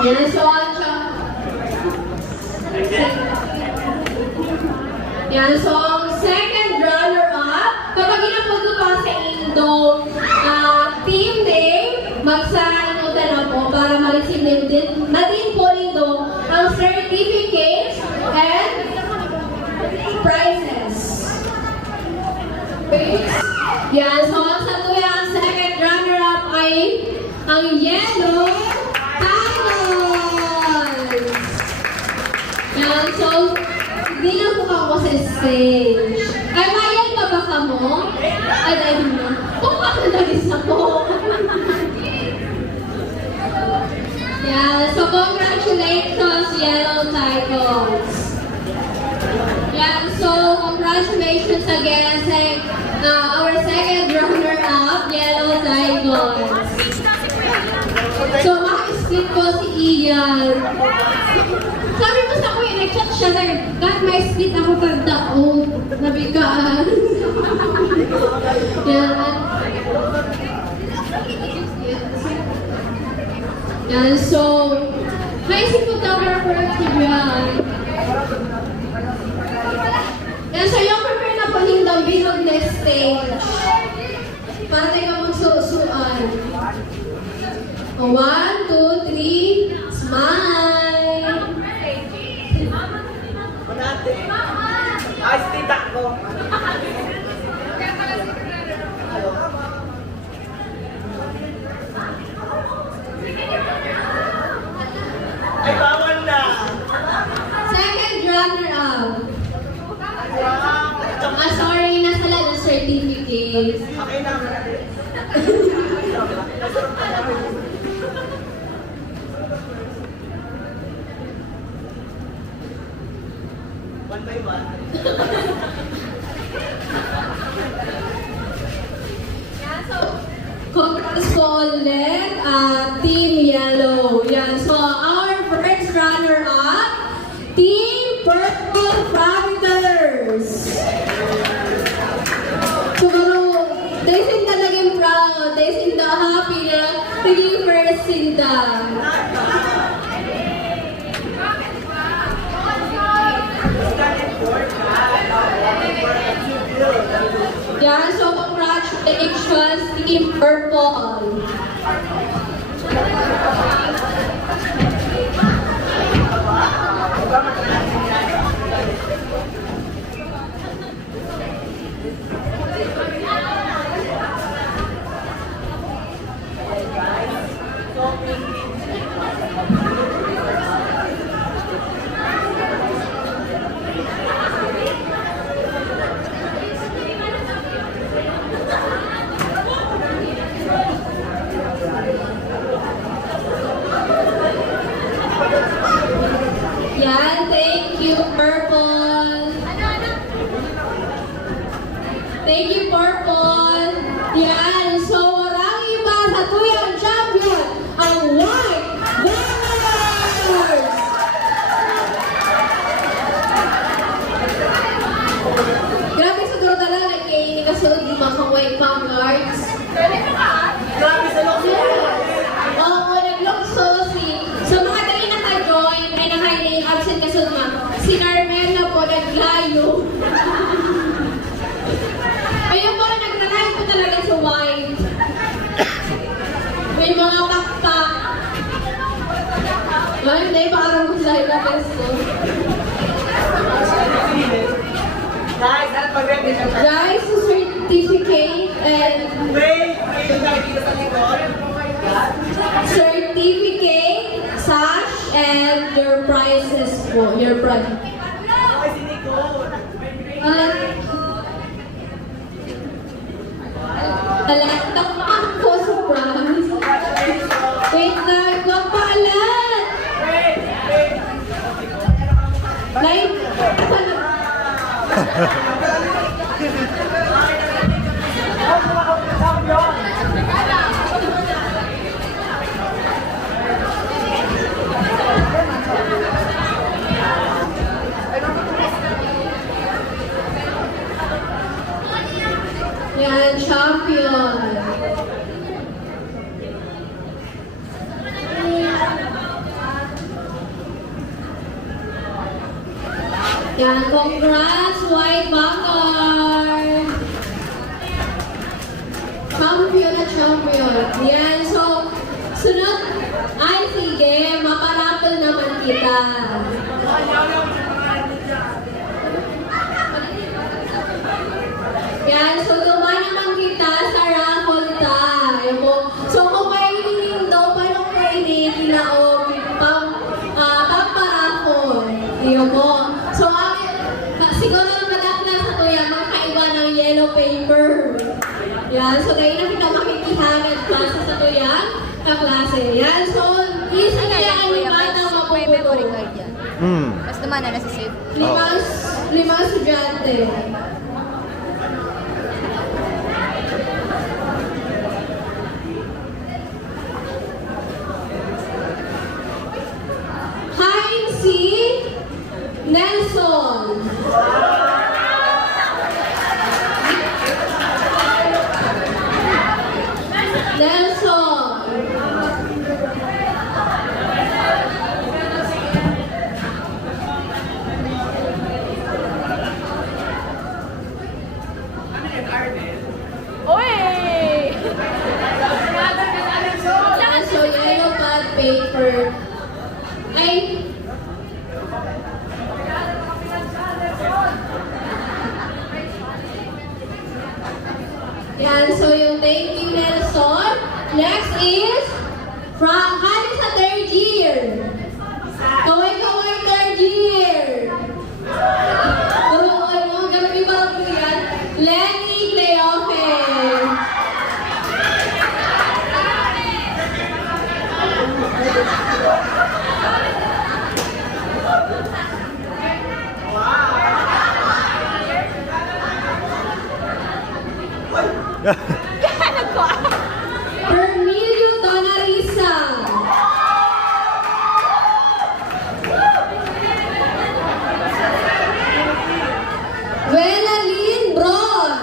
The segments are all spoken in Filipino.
Yan, so yan, so ang second runner-up, kapag inapunto ko sa Indong team name, magsa-inutan na po para ma-receive na din po Indong ang certificates and prizes. Yan, so ang sa tuya, ang second runner-up ay ang yellow towels. Yan, so hindi na po ako sa stage. Ay, mayay pa ba ka mo? Ay, dahil na. Kung ako nag-isa po. Yeah, so congratulations, Yellow Titles. Yeah, so congratulations again sa our second runner-up, Yellow Titles. So, maka-skip ko si Ian. Sabi mo sa kuya, nag-chat siya na, God, may split ako pagdaon. Nabigaan. Yan. Yan, so, naisip ko daw para productive yan. Yan, so yung prepare na po daw binog na stage. Para tayo magsusuan. 1, 2, 3, smile! Ay, tita ko. Ay, bawal na. Second runner-up. Sorry, nasa lang ang certificate. Okay na. One by one. Congrats po ulit, Team Yellow. Yan. So, our first runner-up, Team Purple Fighters. Siguro, they seem na naging proud. They seem na happy na naging first sila. Yeah, so congratulations, Team Purple. Yan, thank you, Purple. Thank you, Purple. Yan, so walang iba sa tuyang champion, ang White Warriors! Grabe siguro talaga kay hindi kasunod yung mga White Vanguards. Grabe sa loob. Oo, naglukso sa mga dali naka-join ay nakahiling absent kasunod nga. Si Carmela po naglayo. Ayun po, nagranahin ko talaga sa White. May mga pakpak. Ay, hindi, parang ko sa iba pesto. Guys, ano pag-ready na? Guys, certificate and Wait, may nakikita sa likod. certificate, sash, and your prizes po, your prize. Ay, si Nicole. Talagang ako, surprise. Wait na, huwag pa alat. Like, yan, champion. Yan, congrats, White Vanguard! Champion na champion. Yan, so, sunod, ay sige, maparapol naman kita. Yan, so dumaan naman kita sa raffle time. So kung may hinihindo, paano ko hinihilaog pamparaffle? Yun po. So siguro madakla sa tuya, makaiba ng yellow paper. Yan, so kayo na kita makikihangan klase sa tuya, kaklase. Yan, so isa kaya ang batang mapuputo. Tapos naman na nasa safe. Lima estudyante. Nelson. So yellow pad paper. Ay. Yan, so yung thank you, Nelson. Next is from Halis sa third year. Kaway-kaway third year. Ano, ganun iba po yan. Lenny Cleofe. Permilio Donarisa. Welalyn Bron.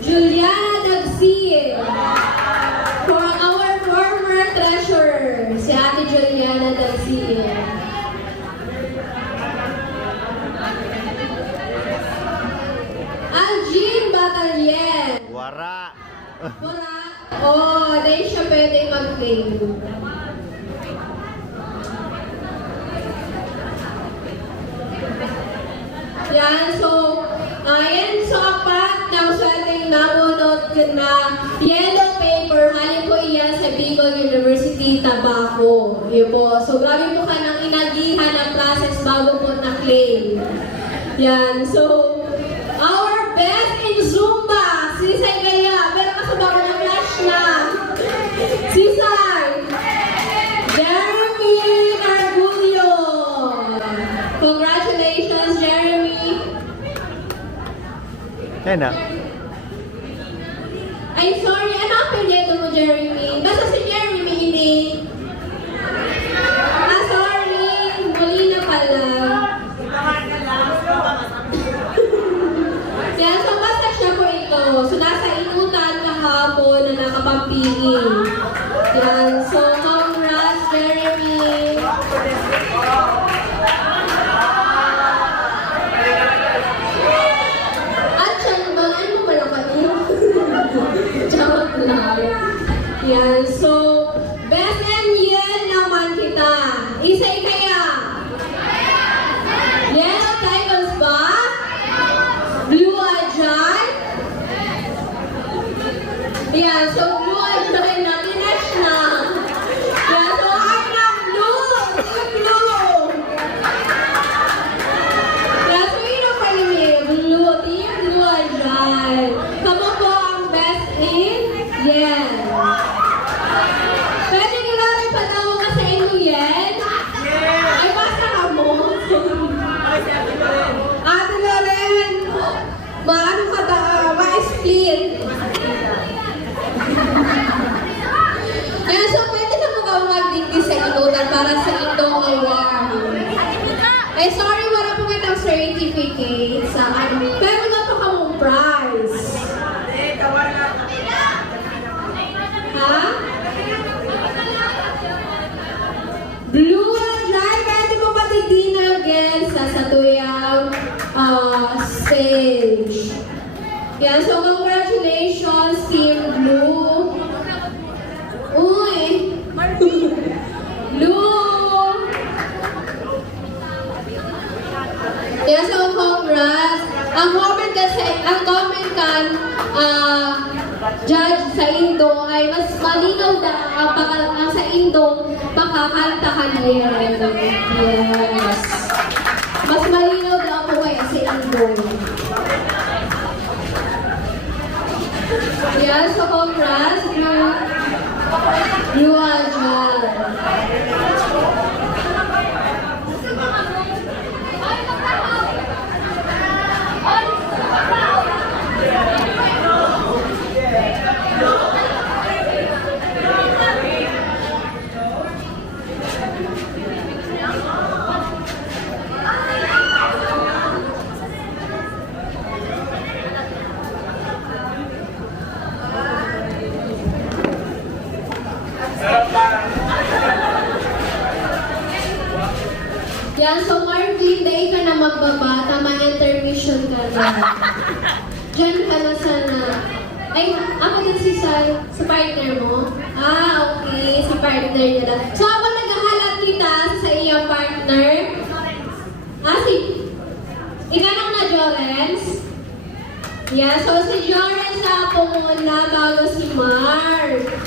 Juliana Dagsil. For our former treasurer, si Ate Juliana Dagsil. Algin Batalyen. Wara. Wala. Oh, dahil siya pwede mag-claim. Yan, so, ayan, so apat ng sweating nabunot na yellow paper, halin po iyan sa Bicol University, Tabaco. Yun po. So, grabe po ka ng inagihan ng process bago po na-claim. Yan, so, our best in Zumba, Sisay Gaya, pero kasabako na flash na. Sisay, Jeremy Argullo. Congratulations, Jeremy. Ayan na. Ay, sorry, ano ang pinyeto mo, Jeremy? Basta si Jeremy, hindi. Ah, sorry. Muli na pala. Kaya so basta siya po ito. So nasa inutan kahapon na nakapampili. Yan. So congrats, Jeremy. At siya naman, ano mo pala kayo? Charot lang. Yan. So, best and yan naman kita. Isa kaya. Yes, Tigers ba? Blue Ajay? Yeah, so Blue Ajay na finish na. Yeah, so I'm not blue. Team blue. Yeah, so yun ang pali. Blue. Team Blue Ajay. Kamo po ang best in Yen. Pwede kilala pa daw ka sa inyo Yen? Ay, basta ka mo. Ate Loren, maano ka ba, ma-split? Kaya so pwede na mo ka mag-digdi sa inutan para sa itong award. Eh sorry, wala po kitang certificate sa ano. Pero wala pa kamong prize. Blue at Light, pwede mo pati dinagel sa tuyang stage. Yan, so congratulations, Team Blue. Uy! Blue! Yan, so congrats. Ang comment kan, judge sa Indo ay mas malinaw ang sa Indo makakanta ka na yan. Yes. Mas malinaw daw ako kaya sa Indo. Yes, so congrats, Blue Ajal. Yan, so Marvin, dahil ka na magbabata, ma-intermission ka na. Diyan ka na sana. Ay, ako din si Sai, sa partner mo? Ah, okay, si partner niya lang. So, habang naghahalap kita sa iyong partner, ikaw lang na Jorens? Yeah, so si Jorens na po muna bago si Mark.